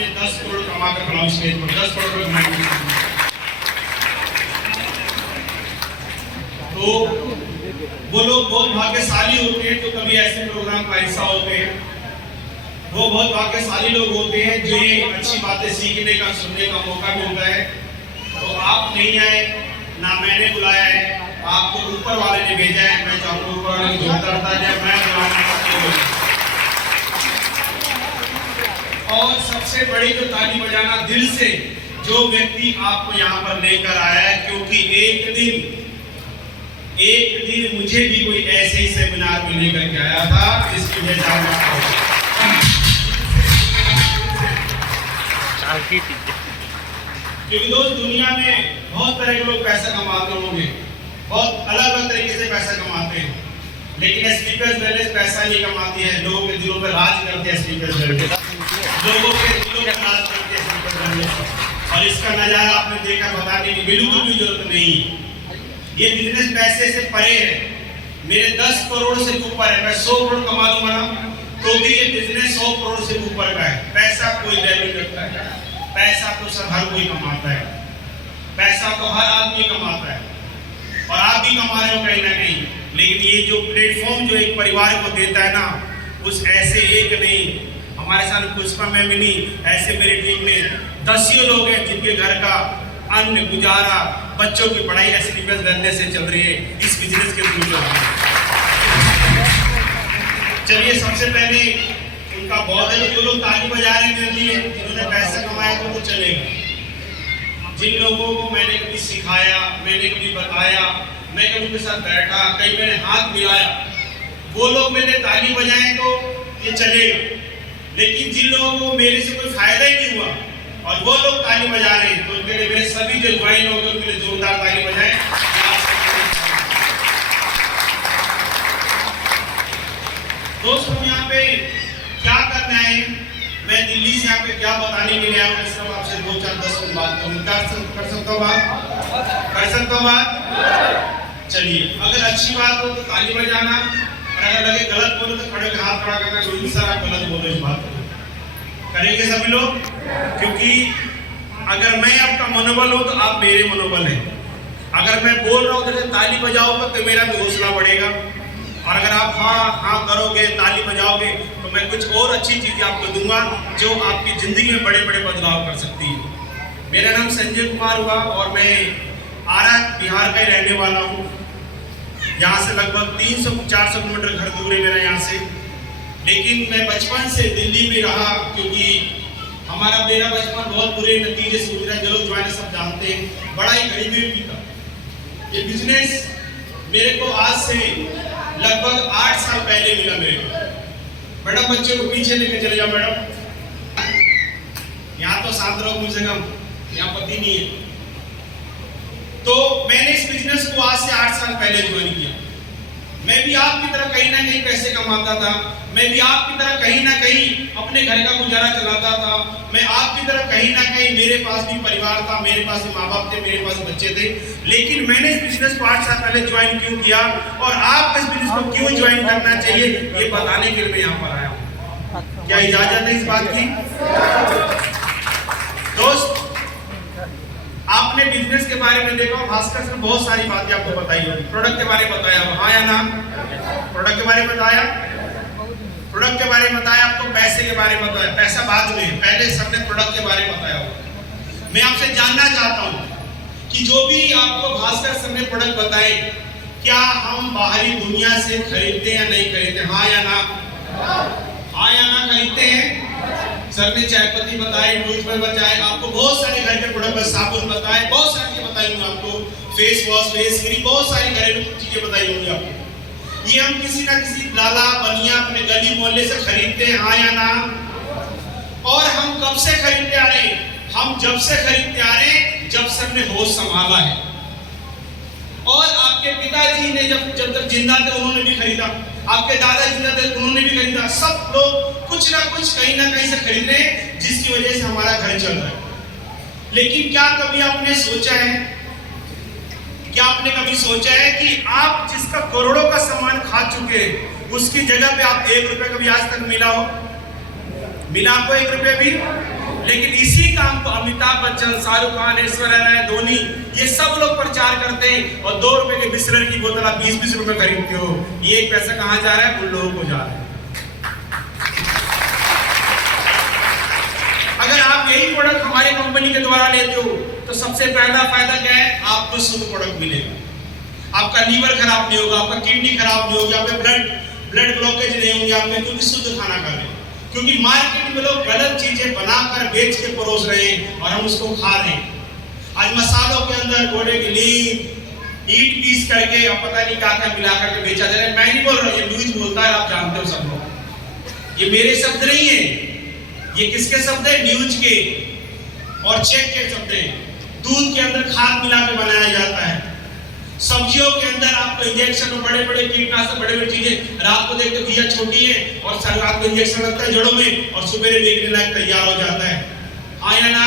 सामने 10 करोड़ कमा कर खड़ा हूं स्टेज पर, 10 करोड़ रुपए कमाएंगे। तो वो लोग बहुत भाग्यशाली होते हैं जो कभी ऐसे प्रोग्राम का हिस्सा होते हैं। वो बहुत भाग्यशाली लोग होते हैं जो ये अच्छी बातें सीखने का, सुनने का मौका मिलता है। तो आप नहीं आए, ना मैंने बुलाया है, आपको ऊपर वाले ने भेजा है। मैं चाहूँगा ऊपर वाले को जोरदार तालियां मैं बुलाने का। और सबसे बड़ी जो ताली बजाना दिल से जो व्यक्ति आपको यहाँ पर लेकर आया है, क्योंकि एक दिन मुझे भी कोई ऐसे ही सेमिनार में लेकर के आया था जिसकी मैं जानना चाहूँगा। क्योंकि दोस्त दुनिया में बहुत तरह के लोग पैसा कमाते होंगे, बहुत अलग अलग तरीके से पैसा कमाते हैं, लेकिन स्पीकर्स वैलेस पैसा नहीं कमाती है, लोगों के दिलों पर राज करते हैं स्पीकर्स वैलेस, लोगों के दिलों पर राज करते हैं स्पीकर्स वैलेस। और इसका नजारा आपने देखा, बताने की बिल्कुल भी जरूरत नहीं है। ये बिजनेस पैसे से परे है, मेरे 10 करोड़ से ऊपर है। मैं 100 करोड़ कमा लूंगा ना तो भी ये बिजनेस 100 करोड़ से ऊपर का है। पैसा कोई वैल्यू रखता है, पैसा तो सब हर कोई कमाता है, पैसा तो हर आदमी कमाता है और आप भी कमा रहे हो कहीं ना कहीं। लेकिन ये जो प्लेटफॉर्म जो एक परिवार को देता है ना, उस ऐसे एक नहीं, हमारे साथ पुष्पा मैम नहीं, ऐसे मेरी टीम में 10 लोग हैं जिनके घर का अन्न गुजारा, बच्चों की पढ़ाई एसडीपीएस धंधे से चल रही है, इस बिजनेस के थ्रू। चलिए सबसे पहले उनका बहुत है जो लोग ताली बजा रहे हैं मेरे लिए, जिन्होंने पैसा कमाया तो चलेगा। जिन लोगों को मैंने कभी सिखाया, मैंने कभी बताया, मैं कभी उनके साथ बैठा, कहीं मैंने हाथ मिलाया, वो लोग मैंने ताली बजाए तो ये चलेगा। लेकिन जिन लोगों को मेरे से कोई फायदा ही नहीं हुआ और वो लोग ताली बजा रहे हैं, तो उनके लिए मेरे सभी जो ज्वाइन हो गए उनके लिए जोरदार ताली बजाएं। दोस्तों यहाँ पे क्या करना है, मैं दिल्ली से यहाँ पे क्या बताने के लिए आया हूँ, सब आपसे 2-4-10 मिनट बात करूँ। कर सकता हूँ बात? कर सकता हूँ बात? चलिए, अगर अच्छी बात हो तो ताली बजाना, और अगर लगे गलत बोलो तो खड़े होकर हाथ खड़ा करना, कोई सर आप गलत बोलो, इस बात को करेंगे सभी लोग। क्योंकि अगर मैं आपका मनोबल हूँ तो आप मेरे मनोबल हैं। अगर मैं बोल रहा हूँ तो ताली बजाओगे तो मेरा भी हौसला बढ़ेगा, और अगर आप हाँ करोगे, ताली बजाओगे, तो मैं कुछ और अच्छी चीज़ें आपको दूंगा जो आपकी ज़िंदगी में बड़े बड़े बदलाव कर सकती है। मेरा नाम संजय कुमार हुआ और मैं आरा बिहार का ही रहने वाला हूँ। यहाँ से लगभग 300-400 किलोमीटर घर दूर है मेरा यहाँ से। लेकिन मैं बचपन से दिल्ली में रहा, क्योंकि मेरा बचपन बहुत बुरे नतीजे से गुजरा, जो लोग ज्वाइन सब जानते हैं, बड़ा ही गरीबी में बीता। ये बिजनेस मेरे को आज से लगभग 8 साल पहले मिला मेरे को। मैडम बच्चे को पीछे लेके चले जाओ मैडम, यहाँ तो शांत रहो, मुझसे कम यहाँ पति नहीं है। तो मैंने इस बिजनेस को आज से 8 साल पहले ज्वाइन किया। मैं भी आपकी तरह कहीं ना कहीं पैसे कमाता था, मैं भी आपकी तरह कहीं ना कहीं अपने घर का गुजारा चलाता था, मैं आपकी तरह कहीं ना कहीं मेरे पास भी परिवार था, मेरे पास भी माँ बाप थे, मेरे पास बच्चे थे। लेकिन मैंने इस बिजनेस को 8 साल पहले ज्वाइन क्यों किया और आप इस बिजनेस को क्यों ज्वाइन करना चाहिए, ये बताने के लिए मैं यहाँ पर आया हूँ। क्या इजाजत है इस बात की? दोस्त, आपने बिजनेस के बारे में देखा, भास्कर से बहुत सारी बातें आपको बताई होगी। प्रोडक्ट के बारे में बताया, हाँ या ना? प्रोडक्ट के बारे में बताया, प्रोडक्ट के बारे में बताया, आपको पैसे के बारे में बताया। पैसा बाद में, पहले सबने प्रोडक्ट के बारे में बताया होगा। मैं आपसे जानना चाहता हूँ कि जो भी आपको भास्कर सर ने प्रोडक्ट बताए, क्या हम बाहरी दुनिया से खरीदते या नहीं खरीदते? हाँ या ना? हाँ या ना खरीदते हैं? सर ने चाय पत्ती बताई, टूथपेस्ट बताए, आपको बहुत सारे घर के प्रोडक्ट, साबुन बताए, बहुत सारी चीजें बताई होंगी आपको, फेस वॉश, फेस क्रीम, बहुत सारी घरेलू चीजें बताई होंगी आपको। ये हम किसी ना किसी लाला बनिया अपने गली मोहल्ले से खरीदते हैं, हाँ या ना? और हम कब से खरीदते आ रहे हैं? हम जब से खरीदते आ रहे हैं जब सर ने होश संभाला है। और आपके पिताजी ने जब तक जिंदा थे उन्होंने भी खरीदा, आपके दादा जिंदा थे उन्होंने भी खरीदा। सब लोग कुछ ना कुछ कहीं ना कहीं से खरीद रहे हैं, जिसकी वजह से हमारा घर चल रहा है। लेकिन क्या कभी आपने सोचा है, क्या आपने कभी सोचा है कि आप जिसका करोड़ों का सामान खा चुके हैं, उसकी जगह पे आप 1 रुपया कभी आज तक मिला हो? मिला आपको 1 रुपया भी? लेकिन इसी काम को अमिताभ बच्चन, शाहरुख खान, ऐश्वर्या राय, धोनी, ये सब लोग प्रचार करते हैं और 2 रुपए के बिस्लरी की बोतल आप 20-20 रुपए खरीदते हो। ये एक पैसा कहाँ जा रहा है? उन लोगों को जा रहा है। अगर आप यही प्रोडक्ट हमारी कंपनी के द्वारा लेते हो तो सबसे पहला फायदा क्या है? आपको शुद्ध प्रोडक्ट मिलेगा, आपका लीवर खराब नहीं होगा, आपका किडनी खराब नहीं होगी, आपका ब्लड ब्लॉकेज नहीं होंगे आपके, क्योंकि शुद्ध खाना खा रहे हैं। क्योंकि मार्केट में लोग गलत चीजें बनाकर बेच के परोस रहे हैं और हम उसको खा रहे हैं। आज मसालों के अंदर घोड़े की लीद, ईट पीस करके और पता नहीं क्या क्या मिला करके बेचा जा रहा है। मैं नहीं बोल रहा, ये न्यूज बोलता है, आप जानते हो सब लोग। ये मेरे शब्द नहीं है, ये किसके शब्द है? न्यूज के और चेक के शब्द है। दूध के अंदर खाद मिला के बनाया जाता है, सब्जियों के अंदर आपको इंजेक्शन और बड़े बड़े कीटनाशक, बड़े बड़े चीजें, रात को देखते भैया छोटी है और सर रात को इंजेक्शन लगता है जड़ों में और सुबह बेचने लायक तैयार हो जाता है। आया ना?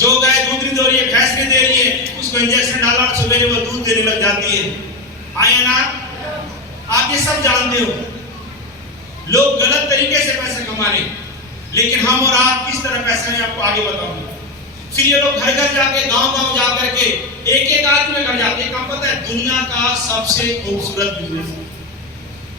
जो गाय दूध नहीं दे रही है, भैंस नहीं दे रही है, उसको इंजेक्शन डाला और सुबह वो दूध देने लग जाती है। आया ना? आप ये सब जानते हो। लोग गलत तरीके से पैसे कमा रहे, लेकिन हम और आप किस तरह पैसे में आपको आगे बताऊंगा। फिर ये लोग घर घर जाके, गांव-गांव जा करके, एक-एक आदमी में घर जाके, काम पता है दुनिया का सबसे खूबसूरत बिजनेस,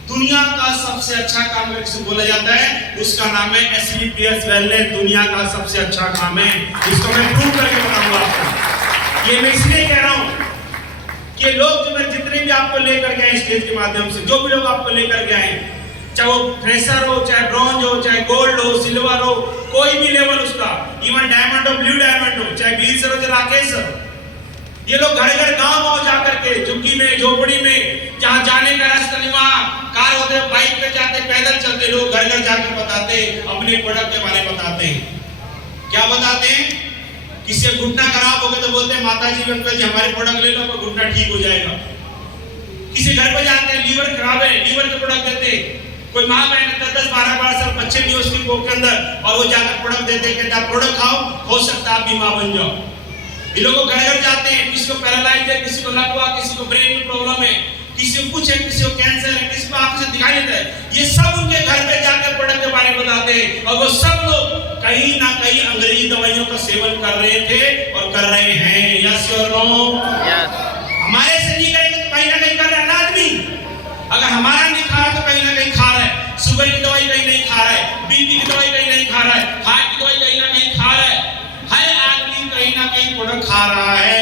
दुनिया का सबसे अच्छा काम किसे बोला जाता है? उसका नाम है SVPS वेलनेस। दुनिया का सबसे अच्छा काम है, इसको मैं प्रूव करके बताऊंगा आपको। ये मैं इसलिए कह रहा हूं कि लोग जो मैं जितने भी आपको लेकर गए स्टेज के माध्यम से, जो भी लोग आपको लेकर गए हैं, चाहे वो फ्रेशर हो, चाहे ब्रॉन्ज हो, चाहे गोल्ड हो, सिल्वर हो, कोई भी लेवल उसका, इवन डायमंड हो, ब्लू डायमंड हो, चाहे वीर सर हो, चाहे राकेश सर, ये लोग घर घर गांव जाकर के, झुग्गी में, झोपड़ी में, जहां जाने का रास्ता नहीं, वहां कार होते, बाइक पे जाते, पैदल चलते, लोग घर घर जाकर बताते, अपने प्रोडक्ट के बारे में बताते हैं। क्या बताते हैं? किसी का घुटना खराब हो गया तो बोलते हैं माता जी, अंकल जी हमारे प्रोडक्ट ले लो, आपका घुटना ठीक हो जाएगा। किसी घर पे जाते हैं, लीवर खराब है, लीवर के प्रोडक्ट देते हैं। कोई माँ बहन 10-12 साल बच्चे नहीं उसकी कोख के अंदर, और वो जाकर प्रोडक्ट देते, कहता प्रोडक्ट खाओ, हो सकता है आप भी माँ बन जाओ। ये लोग घर घर जाते हैं, किसी को पैरालाइज है, किसी को लकवा, किसी को ब्रेन में प्रॉब्लम है, किसी को कुछ है, किसी को कैंसर है, किसी को आंख से दिखाई देता है। ये सब उनके घर पे जाकर प्रोडक्ट के बारे में बताते हैं, और वो सब लोग कहीं ना कहीं अंग्रेजी दवाइयों का सेवन कर रहे थे और कर रहे हैं। यस और नो? हमारे से नहीं करेंगे तो कहीं ना कहीं कर रहा है ना आदमी। अगर हमारा नहीं खा रहा तो कहीं ना कहीं खा रहा है। शुगर की दवाई कहीं नहीं खा रहा है, बीपी की दवाई कहीं नहीं खा रहा है, हार्ट की दवाई कहीं ना कहीं खा रहा है। हर आदमी कहीं ना कहीं प्रोडक्ट खा रहा है।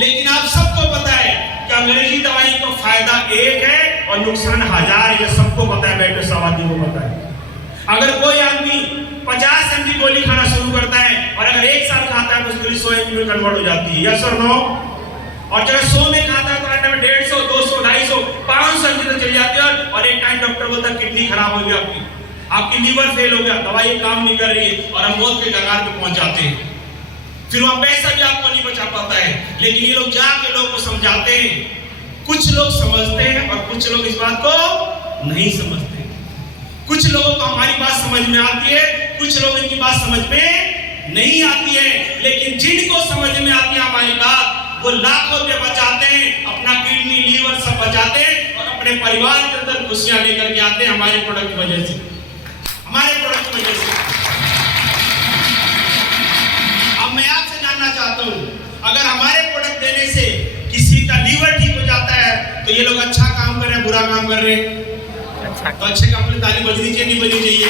लेकिन आप सबको पता है कि अंग्रेजी दवाई का फायदा एक है और नुकसान 1000 है। ये सबको पता है, बैठे सब आदमी को पता है। अगर कोई आदमी 50 mg गोली खाना शुरू करता है और अगर 1 साल खाता है तो उसकी 100 mg में कन्वर्ट हो जाती है। यस और नो? और जब 100 में खाता है तो अंडे में 150, 200, 250, 500 mg तक चली जाती है। और एक टाइम डॉक्टर बोलता है किडनी खराब हो गई, आपकी लीवर फेल हो गया, दवाई काम नहीं कर रही है, और हम मौत के कगार पे पहुंच जाते हैं। फिर वहां पैसा भी आपको नहीं बचा पाता है। लेकिन ये लोग जाके लोग को समझाते हैं। कुछ लोग समझते हैं और कुछ लोग इस बात को नहीं समझते। कुछ लोगों को हमारी बात समझ में आती है, कुछ लोग इनकी बात समझ में नहीं आती है। लेकिन जिनको समझ में आती है हमारी बात, वो लाखों रुपए बचाते हैं, अपना किडनी, लीवर सब बचाते हैं और अपने परिवार के अंदर खुशियां लेकर के आते हैं हमारे प्रोडक्ट की वजह से, हमारे प्रोडक्ट की वजह से। अब मैं आपसे जानना चाहता हूं, अगर हमारे प्रोडक्ट देने से किसी का लीवर ठीक हो जाता है तो ये लोग अच्छा काम कर रहे हैं, बुरा काम कर रहे हैं? तो अच्छे काम में ताली बजनी चाहिए, नहीं बजनी चाहिए?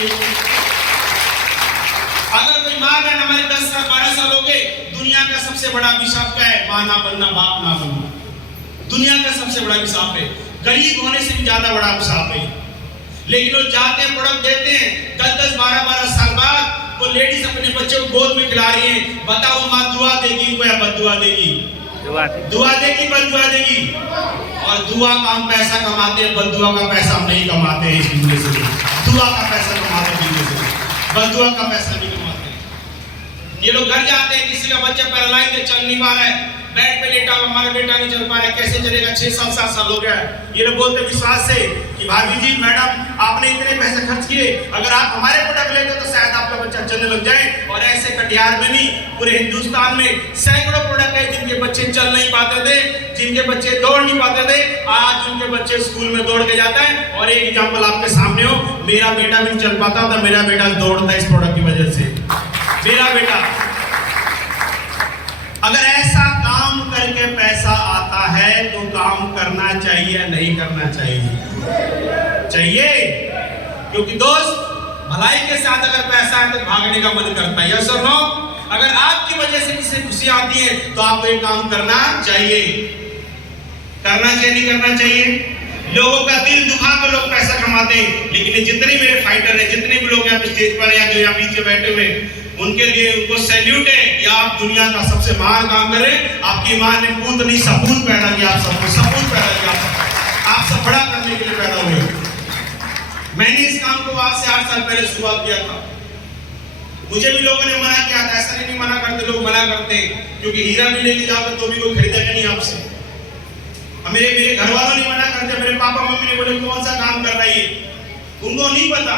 अगर कोई माँ बहन हमारे 10 साल 12 साल हो गए, दुनिया का सबसे बड़ा अभिशाप क्या है? माँ ना बनना, बाप ना बनना। दुनिया का सबसे बड़ा अभिशाप है, गरीब होने से भी ज्यादा बड़ा अभिशाप है। लेकिन वो जाते हैं, प्रोडक्ट देते हैं, 10-10, 12-12 साल बाद वो लेडीज अपने बच्चे को गोद में खिला रही है। बताओ माँ दुआ देगी इनको या बददुआ देगी? दुआ देगी, बददुआ देगी? और दुआ का हम पैसा कमाते हैं, बददुआ का पैसा हम नहीं कमाते हैं इस बिजनेस से। दुआ का पैसा कमाते हैं बिजनेस से, बददुआ का पैसा नहीं कमाते। ये लोग घर जाते हैं, किसी का बच्चा पैरालाइज है, चल नहीं पा रहा है, बेड पे लेटा हुआ, हमारा बेटा नहीं चल पा रहा है, कैसे चलेगा? 6 साल 7 साल हो गया। ये लोग बोलते विश्वास से कि भाभी जी, मैडम, आपने इतने पैसे खर्च किए, अगर आप हमारे प्रोडक्ट लेते तो शायद आपका बच्चा चलने लग जाए। और ऐसे कटिहार में नहीं, पूरे हिंदुस्तान में सैकड़ों प्रोडक्ट है जिनके बच्चे चल नहीं पाते थे, जिनके बच्चे दौड़ नहीं पाते थे, आज उनके बच्चे स्कूल में दौड़ के जाता है। और एक एग्जाम्पल आपके सामने हो, मेरा बेटा भी नहीं चल पाता था, मेरा बेटा दौड़ता है इस प्रोडक्ट की वजह से। मेरा बेटा, अगर ऐसा काम करके पैसा आता है तो काम करना चाहिए या नहीं करना चाहिए? चाहिए, क्योंकि दोस्त भलाई के साथ अगर पैसा है तो भागने का मन करता है, यस और नो? अगर आपकी वजह से किसी खुशी आती है तो आपको एक काम करना चाहिए। करना चाहिए नहीं करना चाहिए? लोगों का दिल दुखा कर लोग पैसा कमाते हैं, लेकिन जितने मेरे फाइटर हैं, जितने भी लोग यहाँ पे स्टेज पर या जो यहाँ पीछे बैठे हुए, उनके लिए उनको सैल्यूट है कि आप दुनिया का सबसे महान काम करें। आपकी मां ने पूत नहीं सपूत पैदा किया, आप सबको सपूत पैदा किया, आप सब बड़ा करने के लिए पैदा हुए। मैंने इस काम को आज से 8 साल पहले शुरुआत किया था। मुझे भी लोगों ने मना किया था, ऐसा नहीं मना करते, लोग मना करते हैं क्योंकि हीरा भी लेके जाओगे तो भी कोई खरीदेगा नहीं आपसे। मेरे घर वालों ने मना कर दिया, मेरे पापा मम्मी ने बोले कौन सा काम कर रही है? उनको नहीं पता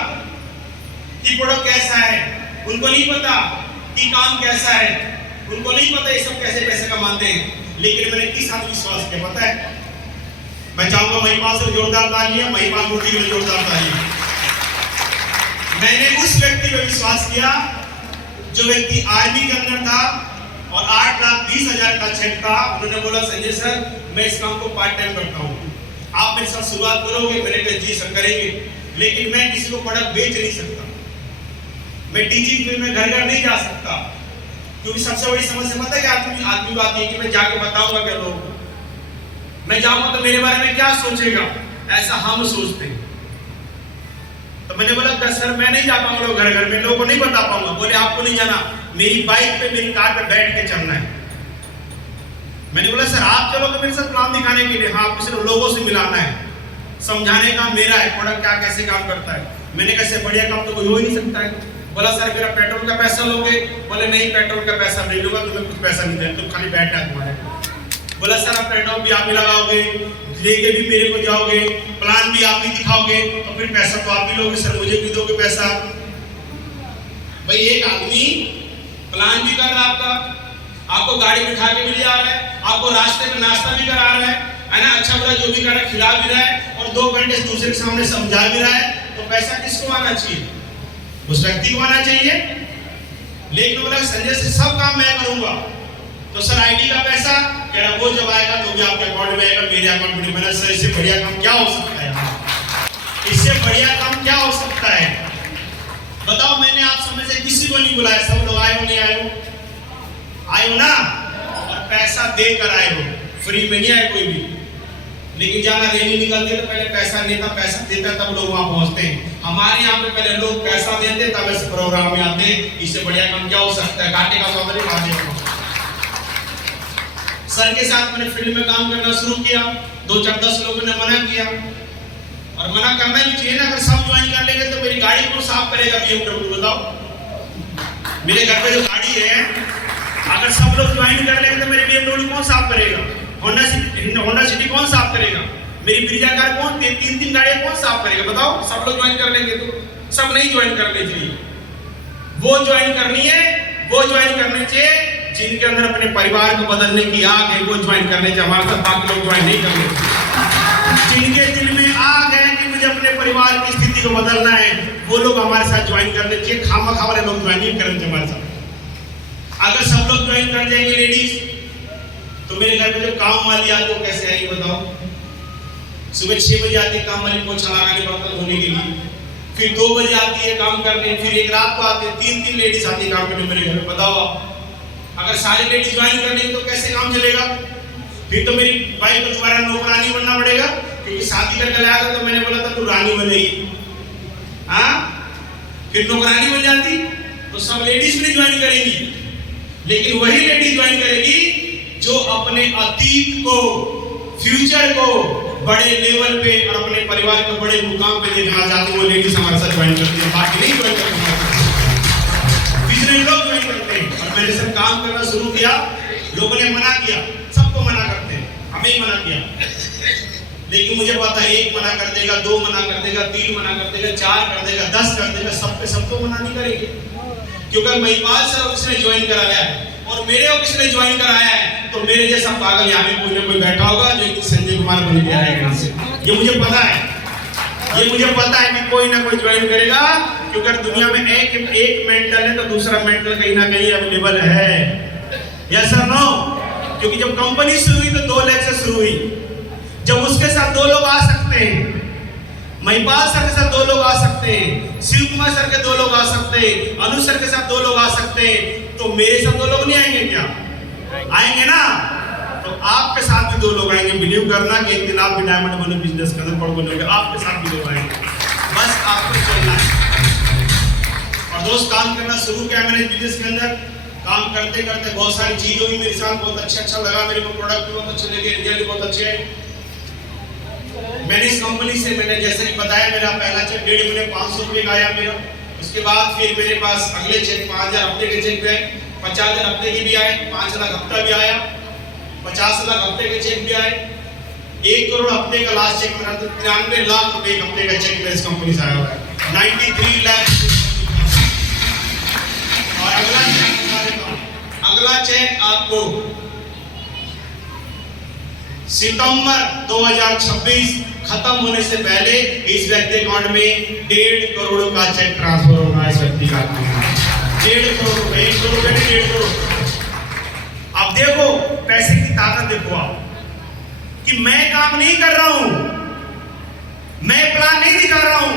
कि प्रोडक्ट कैसा है, उनको नहीं पता कि काम कैसा है, उनको नहीं पता ये सब कैसे पैसे कमाते हैं। लेकिन मैंने किस साथ विश्वास किया पता है? मैं चाहूंगा महिपाल से जोरदार तालियां, महिपाल मूर्ति में जोरदार तालियां। मैंने उस व्यक्ति पर विश्वास किया जो व्यक्ति आर्मी के अंदर था और 8,20,000 का चेक था। उन्होंने बोला संजय सर मैं इस काम को पार्ट टाइम करता हूँ, आप मेरे साथ शुरुआत करोगे? मैंने कहा जी सर करेंगे, लेकिन मैं किसी को प्रोडक्ट बेच नहीं सकता, मैं टीचिंग फील्ड में घर घर नहीं जा सकता, क्योंकि सबसे बड़ी समस्या पता है कि आदमी बात है कि मैं जाके बताऊंगा क्या लोगों को, मैं जाऊंगा तो मेरे बारे में क्या सोचेगा, ऐसा हम सोचते हैं। तो मैंने बोला सर मैं नहीं जा पाऊंगा घर घर में, लोगों को नहीं बता पाऊंगा। बोले आपको नहीं जाना, मेरी बाइक पे मेरी कार पे बैठ के चलना है। मैंने बोला सर आप चलोगे मेरे साथ प्लान दिखाने के लिए? हाँ, आपको सिर्फ लोगों से मिलाना है, समझाने का मेरा है, प्रोडक्ट क्या कैसे काम करता है। मैंने कहा इससे बढ़िया काम तो कोई हो ही नहीं सकता है। बोला सर मेरा पेट्रोल का पैसा लोगे? बोले नहीं पेट्रोल का पैसा नहीं लूंगा, तुम्हें कुछ पैसा नहीं देना, तुम खाली बैठना है तुम्हारे। बोला सर अब पेट्रोल भी आप ही लगाओगे, लेके भी मेरे को जाओगे, प्लान भी आप ही दिखाओगे, तो फिर पैसा तो आप ही लोगे, सर मुझे भी दोगे पैसा? भाई एक आदमी प्लान भी कर रहा है आपको गाड़ी में उठा के भी ले जा रहा है, आपको रास्ते में नाश्ता भी करा रहा है ना, अच्छा बुरा जो भी कर रहा है खिला भी रहा है, और 2 घंटे से दूसरे के सामने समझा भी रहा है, तो पैसा किसको आना चाहिए? उस व्यक्ति को आना चाहिए। लेकिन बोला संजय से सब काम मैं करूंगा, तो सर आईडी का पैसा कह रहा वो जब आएगा तो भी आपके अकाउंट में आएगा, मेरे अकाउंट में। मैंने सर इससे बढ़िया काम क्या हो सकता है? इससे बढ़िया काम क्या हो सकता है? बताओ, मैंने आप समय से किसी को नहीं बुलाया, सब लोग आए हो नहीं आए हो? आए हो ना, और पैसा देकर आए हो, फ्री में नहीं आए कोई भी। लेकिन जाना रैली निकलती तो पहले पैसा नेता पैसा देता तब लोग वहां पहुंचते हैं। हमारे यहाँ पे पहले लोग पैसा देते तब इस प्रोग्राम में आते। इससे बढ़िया काम क्या हो सकता है? घाटे का सौदा नहीं खाते। सर के साथ मैंने फील्ड में काम करना शुरू किया, 2-4-10 लोगों ने मना किया, और मना करना भी चाहिए ना। अगर सब ज्वाइन कर लेंगे तो मेरी गाड़ी कौन साफ करेगा? BMW बताओ, मेरे घर पे जो गाड़ी है अगर सब लोग ज्वाइन कर लेंगे तो मेरी BMW कौन साफ करेगा? होंडा सिटी कौन साफ करेगा? मेरी ब्रीजा कार कौन, 3-3 गाड़ियां कौन साफ करेगा? बताओ, सब लोग ज्वाइन कर लेंगे तो। सब नहीं ज्वाइन करने चाहिए, वो ज्वाइन करनी है, वो ज्वाइन करने चाहिए जिनके अंदर अपने परिवार को बदलने की आग है, वो ज्वाइन करने चाहिए। हमारे साथ बाकी लोग ज्वाइन नहीं करने। जिनके दिल में आग है कि मुझे अपने परिवार की स्थिति को बदलना है, वो लोग हमारे साथ ज्वाइन करने चाहिए। खामखा वाले लोग ज्वाइन नहीं करने चाहिए हमारे साथ। अगर सब लोग ज्वाइन कर जाएंगे लेडीज, तो मेरे घर में जो काम वाली आती है वो कैसे आएगी बताओ? सुबह 6 बजे आती है काम वाली, पोछा लगाने बर्तन धोने के लिए, फिर 2 बजे आती है काम करने, फिर एक रात को आती है, 3-3 लेडीज आती है काम करने मेरे घर में। बताओ आप, अगर सारी लेडीज ज्वाइन कर लेंगे तो कैसे काम चलेगा? फिर तो मेरी वाइफ को दोबारा नौकरानी बनना पड़ेगा, क्योंकि शादी करके लाया था तो मैंने बोला था तू रानी बनेगी। हाँ, फिर नौकरानी बन जाती तो सब लेडीज भी ज्वाइन करेंगी, लेकिन वही लेडीज ज्वाइन करेगी जो अपने अतीत को, फ्यूचर को बड़े लेवल पे और अपने परिवार को बड़े मुकाम पे देखना चाहती है। वो लेडीज हमारे साथ ज्वाइन करती है, बाकी नहीं ज्वाइन करती, बिजनेस लोग ज्वाइन करते हैं। और मैंने सब काम करना शुरू किया, लोगों ने मना किया, सबको मना करते हैं, हमें ही मना किया। लेकिन मुझे पता है 1 मना कर देगा, 2 मना कर देगा, 3 मना कर देगा, 4 कर देगा, 10 कर देगा, सब पे सबको मना नहीं करेंगे। क्योंकि महिपाल सर किसने ज्वाइन कराया है और मेरे को किसने ज्वाइन कराया है, तो मेरे जैसा पागल यहाँ पे कोई ना कोई बैठा होगा जो कि संजय कुमार बन गया है यहाँ से। ये मुझे पता है, ये मुझे पता है कि कोई ना कोई ज्वाइन करेगा, क्योंकि अगर दुनिया में एक मेंटल है तो दूसरा मेंटल कहीं ना कहीं अवेलेबल है। यस और नो? क्योंकि जब कंपनी शुरू हुई तो 2 लाख से शुरू हुई। जब उसके साथ 2 लोग आ सकते हैं, महिपाल सर के साथ 2 लोग आ सकते हैं, शिव कुमार सर के 2 लोग आ सकते हैं, अनु सर के साथ 2 लोग आ सकते हैं, तो मेरे साथ 2 लोग नहीं आएंगे क्या? आएंगे ना? तो आपके साथ भी 2 लोग आएंगे। बिलीव करना कि एक दिन आप भी डायमंड बनो, बिजनेस के अंदर बड़ बनोगे, आपके साथ भी लोग आएंगे। बस आपको चलना है। और दोस्त, काम करना शुरू किया मैंने बिजनेस के अंदर। काम करते करते बहुत सारी चीज हुई मेरे साथ, बहुत अच्छा लगा मेरे को, प्रोडक्ट भी बहुत अच्छे लगे, रिजल्ट बहुत अच्छे हैं। मैंने इस कंपनी से, मैंने जैसे कि बताया, मेरा पहला चेक 1.5 महीने 500 रुपये का आया मेरा। उसके बाद फिर मेरे पास अगले चेक 5,000 हफ्ते के चेक भी आए, 50,000 हफ्ते के भी आए, 5 लाख हफ्ता भी आया, 50 लाख हफ्ते के चेक भी आए, 1 करोड़ हफ्ते का लास्ट चेक मेरा, 93 लाख रुपए हफ्ते का चेक मेरे इस कंपनी से आया हुआ है, 93 लाख। और अगला चेक आपको सितंबर 2026 खत्म होने से पहले इस व्यक्ति अकाउंट में 1.5 करोड़ का चेक ट्रांसफर होगा। इस व्यक्ति का 1.5 करोड़ रुपए, 1 करोड़ रुपए, 1.5 करोड़। अब देखो पैसे की ताकत, देखो आप कि मैं काम नहीं कर रहा हूं, मैं प्लान नहीं दिखा रहा हूं,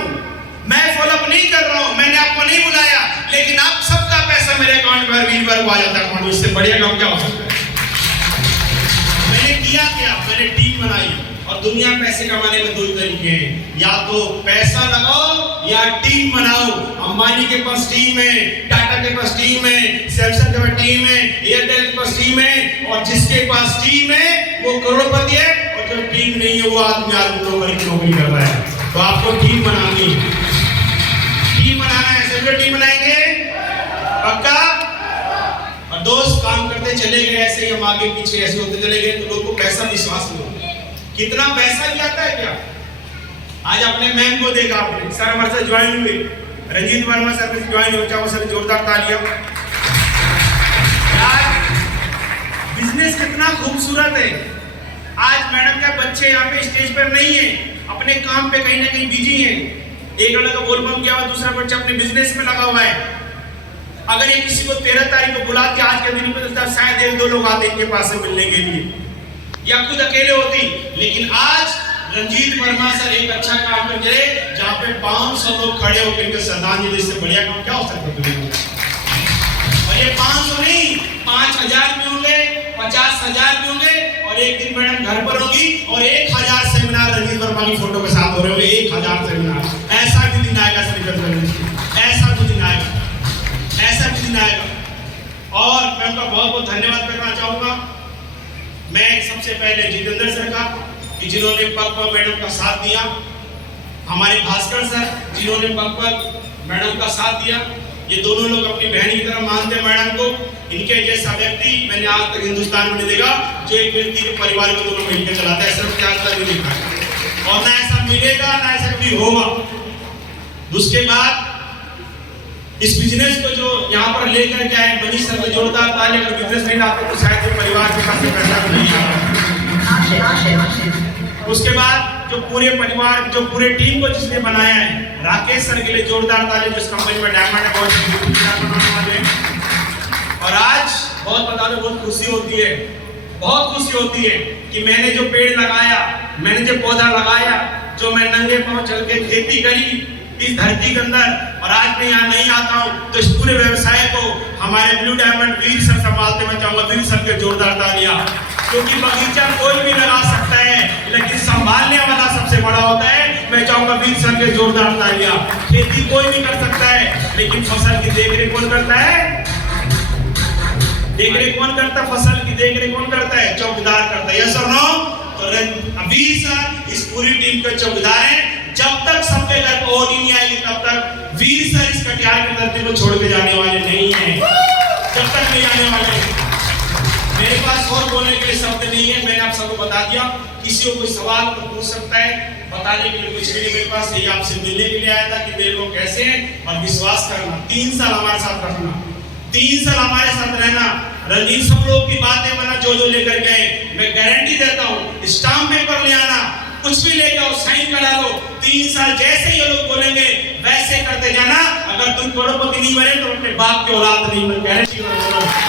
मैं फॉलोअप नहीं कर रहा हूं, मैंने आपको नहीं बुलाया, लेकिन आप सबका पैसा मेरे अकाउंट में 20 बार आ जाता है अकाउंट में। इससे बढ़िया काम क्या हो सकता है? मैंने किया क्या? मैंने टीम बनाई। और दुनिया में पैसे कमाने में 2 तरीके हैं, या तो पैसा लगाओ या टीम बनाओ। अंबानी के पास टीम है, टाटा के पास टीम है, सैमसंग के पास टीम है, एयरटेल के पास टीम है, और जिसके पास टीम है वो करोड़पति है, और जो टीम नहीं है वो आदमी नौकरी कर रहा है। तो आपको टीम बनानी है, टीम बनाना है। सब टीम बनाएंगे पक्का? और दोस्त, काम करते चले गए ऐसे ही, हम आगे पीछे ऐसे होते चले गए, तो लोगों को पैसा विश्वास नहीं होता। कितना पैसा भी आता है क्या? आज अपने मैम को देखा आपने, सर हमारे साथ ज्वाइन हुए, रंजीत वर्मा सर से ज्वाइन हो, चाहो सर जोरदार तालियां। यार बिजनेस कितना खूबसूरत है। आज मैडम के बच्चे यहाँ पे स्टेज पर नहीं है, अपने काम पे कहीं ना कहीं बिजी है। एक लड़का बोलबम गया हुआ, दूसरा बच्चा अपने बिजनेस में लगा हुआ है। अगर ये किसी को 13 तारीख को बुलाते आज के दिन में, शायद 1-2 लोग आते इनके पास से मिलने के लिए, या खुद अकेले होती। लेकिन आज रंजीत वर्मा सर एक अच्छा काम कर गए, जहां पे 500 लोग खड़े होकर इनके श्रद्धांजलि से बढ़िया काम क्या हो सकता है? और ये 500 नहीं, 5,000 भी होंगे, 50,000 भी होंगे। और एक दिन मैडम घर पर होगी और 1,000 सेमिनार रंजीत वर्मा की फोटो के साथ हो रहे होंगे, 1,000 सेमिनार। ऐसा भी दिन आएगा, ऐसा भी दिन आएगा, ऐसा भी दिन आएगा। और मैं उनका बहुत बहुत धन्यवाद करना चाहूंगा। मैं सबसे पहले जितेंद्र सर का, कि जिन्होंने पग मैडम का साथ दिया, हमारे भास्कर सर जिन्होंने पग मैडम का साथ दिया। ये दोनों लोग अपनी बहन की तरह मानते हैं मैडम को। इनके जैसा व्यक्ति मैंने आज तक हिंदुस्तान में नहीं देखा, जो एक व्यक्ति के परिवार को दोनों मिलकर चलाता है, सिर्फ आज तक नहीं देखा है। और ना ऐसा मिलेगा, ना ऐसा कभी होगा। उसके बाद इस बिजनेस को जो यहाँ पर लेकर के आए मनीष सर को जोरदार ताली। अगर बिजनेस नहीं लाते तो शायद परिवार के पास पैसा नहीं आता। उसके बाद जो पूरे परिवार, जो पूरे टीम को जिसने बनाया है, राकेश सर के लिए जोरदार ताली, जो इस कंपनी में डायमंड है, बहुत। और आज बहुत बता दो, बहुत खुशी होती है, बहुत खुशी होती है कि मैंने जो पेड़ लगाया, मैंने जो पौधा लगाया, जो मैं नंगे पांव चल के खेती करी इस धरती के अंदर, और आज मैं यहाँ नहीं आता हूँ, तो इस पूरे व्यवसाय को हमारे ब्लू डायमंड वीर सर संभालते। मैं चाहूंगा वीर सर के जोरदार तालियां, क्योंकि बगीचा कोई भी लगा सकता है, लेकिन संभालने वाला सबसे बड़ा होता है। मैं चाहूंगा वीर सर के जोरदार तालियां। खेती कोई भी कर सकता है, लेकिन फसल की देखरेख कौन करता है? देखरेख कौन करता है? फसल की देखरेख कौन करता है? चौकीदार करता है। यस और नो? तो वीर सर इस पूरी टीम के चौकीदार हैं। जब तक सबके घर पर ओडी नहीं आएगी, तब तक वीर सर इस कटिहार की धरती को छोड़ के जाने वाले नहीं हैं। जब तक नहीं आने वाले। मेरे पास और बोलने के लिए शब्द नहीं है, मैंने आप सबको बता दिया। किसी को कोई सवाल तो पूछ सकता है, बताने के लिए कुछ नहीं मेरे पास। यही आपसे मिलने के लिए आया था कि मेरे लोग कैसे हैं, और विश्वास करना, 3 साल हमारे साथ रखना, 3 साल हमारे साथ रहना। रंजीत सब लोग की बातें बना जो लेकर गए, मैं गारंटी देता हूँ, स्टाम्प पेपर ले आना, कुछ भी ले जाओ, साइन करा लो, 3 साल जैसे ये लोग बोलेंगे वैसे करते जाना। अगर तुम करोड़पति नहीं बने तो अपने बाप की औलाद नहीं बन, गारंटी करो।